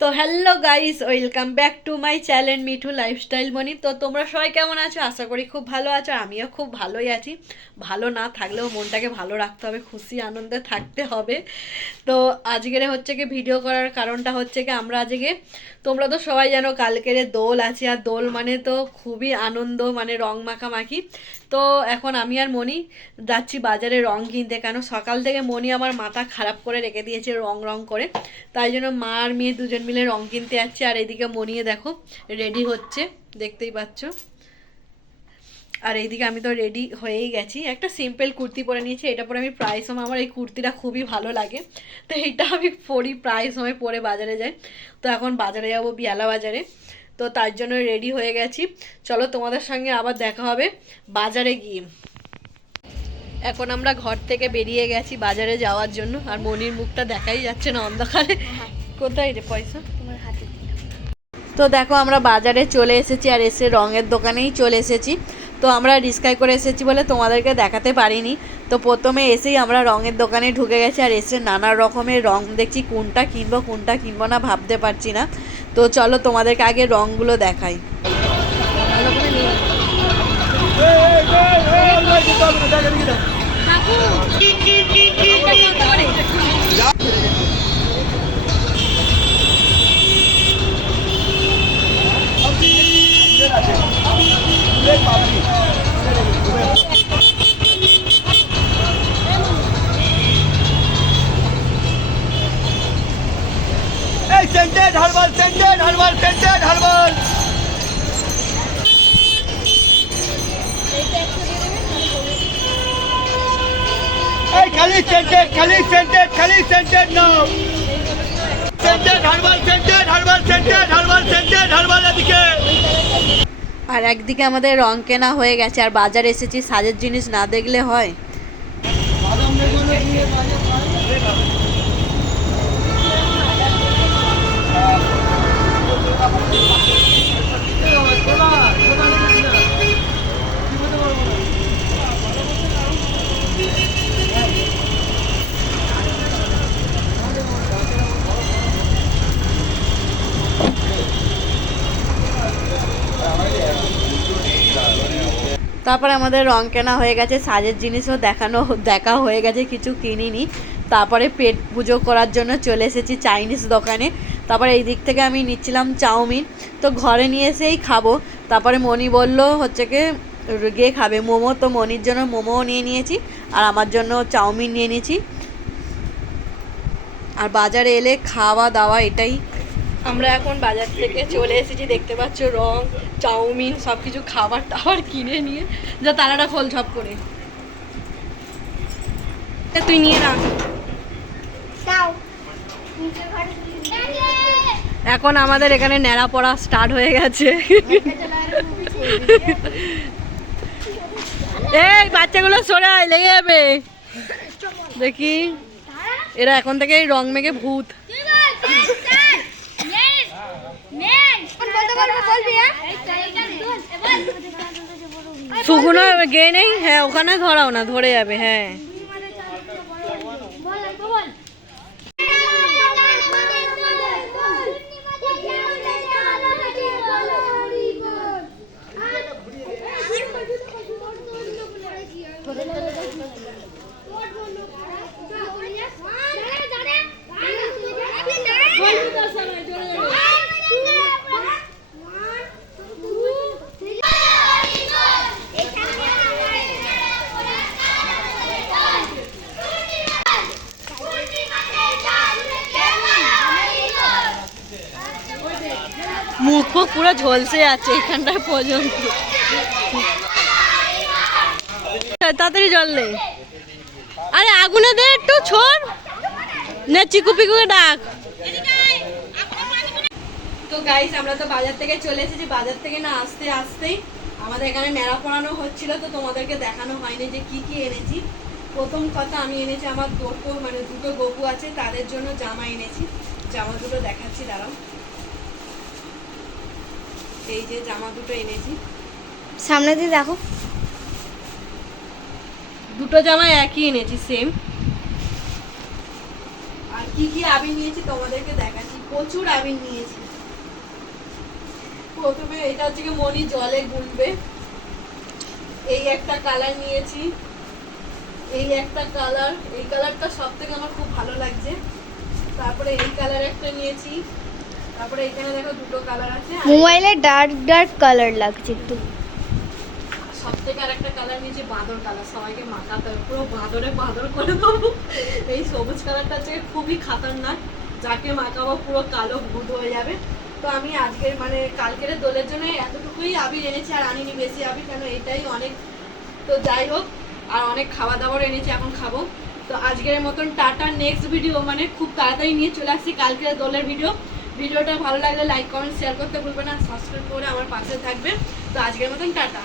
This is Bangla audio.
তো hello guys, welcome back to my channel Mithu lifestyle Moni. তো তোমরা সবাই কেমন আছো? আশা করি খুব ভালো আছো। আমিও খুব ভালোই আছি। ভালো না থাকলেও মনটাকে ভালো রাখতে হবে, খুশি আনন্দে থাকতে হবে। তো আজকের হচ্ছে কি ভিডিও করার কারণটা হচ্ছে কি, আমরা আজকে, তোমরা তো সবাই জানো কালকের দোল আছে, আর দোল মানে তো খুবই আনন্দ, মানে রং মাখামাখি। তো এখন আমি আর মনি যাচ্ছি বাজারে রং কিনতে, কেন সকাল থেকে মনি আমার মাথা খারাপ করে রেখে দিয়েছে রং রং করে। তাই জন্য মা আর মেয়ে দুজন মিলে রং কিনতে যাচ্ছে। আর এদিকে মনিয়ে দেখো রেডি হচ্ছে, দেখতেই পাচ্ছ। আর এইদিকে আমি তো রেডি হয়েই গেছি, একটা সিম্পল কুর্তি পরে নিয়েছি। এটা পরে আমি প্রায় সময়, আমার এই কুর্তিটা খুবই ভালো লাগে, তো এইটা আমি পরি প্রায় সময়, পরে বাজারে যাই। তো এখন বাজারে যাবো, বিয়ালা বাজারে। তো তার জন্য রেডি হয়ে গেছি। চলো তোমাদের সঙ্গে আবার দেখা হবে বাজারে গিয়ে। এখন আমরা ঘর থেকে বেরিয়ে গেছি বাজারে যাওয়ার জন্য। আর মনির মুখটা দেখাই যাচ্ছে না অন্ধকারে। কোথায় রে পয়সা? তো দেখো আমরা বাজারে চলে এসেছি, আর এসে রঙের দোকানেই চলে এসেছি। তো আমরা রিস্কায় করে এসেছি বলে তোমাদেরকে দেখাতে পারিনি। তো প্রথমে এসেই আমরা রঙের দোকানে ঢুকে গেছি, আর এসে নানা রকমের রং দেখছি, কোনটা কিনবো কোনটা কিনবো না ভাবতে পারছি না। তো চলো তোমাদেরকে আগে রঙগুলো দেখাই। ভালো করে নিয়ে scented herbal, scented herbal, scented herbal. এই খালি সেন্টেড, খালি সেন্টেড, খালি সেন্টেড নাও। Scented herbal, scented herbal, scented herbal, scented herbal এদিকে। আর একদিকে আমাদের রং কেনা হয়ে গেছে, আর বাজারে এসেছি, সাজের জিনিস না দেখলে হয়? তারপরে আমাদের রং কেনা হয়ে গেছে, সাজের জিনিসও দেখা হয়ে গেছে, কিছু কিনিনি। তারপরে পেট পুজো করার জন্য চলে এসেছি চাইনিজ দোকানে। তারপরে এই দিক থেকে আমি নিচ্ছিলাম চাউমিন, তো ঘরে নিয়ে এসেই খাবো। তারপরে মনি বলল হচ্ছে গিয়ে খাবে মোমো, তো মনির জন্য মোমোও নিয়ে নিয়েছি, আর আমার জন্য চাউমিন নিয়ে নিয়েছি। আর বাজারে এলে খাওয়া দাওয়া এটাই। আমরা এখন বাজার থেকে চলে এসেছি, দেখতে পাচ্ছ রং, চাউমিন, সব কিছু খাবার টাবার কিনে নিয়ে। যা তালাটা খোল সব করে, তুই নিয়ে রাখ। এখন আমাদের এখানে ন্যাড়া পড়া স্টার্ট হয়ে গেছে। এই বাচ্চাগুলো সরে আয়, লেগে যাবে। দেখি এরা এখন থেকে রং মেখে ভূত। শুকনো গে নেই, হ্যাঁ ওখানে ধরাও না, ধরে যাবে। হ্যাঁ মুখ ফুখ পুরো ঝলসে আছে এখানটায় পর্যন্ত। তাড়াতাড়ি জল দে, আরে আগুনে দে একটু, ছোড় না, চিকু পিকুকে ডাক। তো গাইস আমরা তো বাজার থেকে চলে এসেছি। বাজার থেকে না আসতে আসতেই আমাদের এখানে ন্যাড়া পড়ানো হচ্ছিল, তো তোমাদেরকে দেখানো হয়নি যে কি কি এনেছি। প্রথম কথা আমি এনেছি আমার দুটো গপু আছে, তাদের জন্য জামা এনেছি। জামা দুটো দেখাচ্ছি, দাঁড়াও। এই যে জামা দুটো এনেছি, সামনে দিয়ে দেখো। দুটো জামা একই এনেছি, সেম। আর কি কি আবির নিয়েছি তোমাদেরকে দেখাচ্ছি, প্রচুর আবির নিয়েছি। প্রথমে এটা হচ্ছে কি মনি জলে গুলবে, এই একটা কালার নিয়েছি, এই একটা কালার, এই কালারটা সব থেকে আমার খুব ভালো লাগছে। তারপরে এই কালার একটা নিয়েছি, তারপরে এখানে দেখো দুটো কালার আছে। মোবাইলে ডার্ক ডার্ক কালার লাগছে একটু। সব থেকে আর একটা কালার নিয়েছি বাঁদর কালার, সবাইকে মাখাতে হবে, পুরো বাঁদরে বাঁদর করে দেবো। এই সবুজ কালারটা হচ্ছে খুবই খাতারনাক, যাকে মাখাবো পুরো কালো ভূত হয়ে যাবে। তো আমি আজকের মানে কালকের দোলের জন্য এতটুকুই আবির এনেছি, আর আনিনি বেশি আবির, কেন এটাই অনেক। তো যাই হোক, আর অনেক খাওয়া দাওয়ার এনেছি, এখন খাবো। তো আজকের মতন টাটা, নেক্সট ভিডিও মানে খুব তাড়াতাড়ি নিয়ে চলে আসছি কালকের দোলের ভিডিও। ভিডিওটা ভালো লাগলে লাইক কমেন্ট শেয়ার করতে ভুলবে না, সাবস্ক্রাইব করে আমার পাশে থাকবে। তো আজকের মতন টাটা।